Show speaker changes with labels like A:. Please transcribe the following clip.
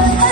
A: Bye.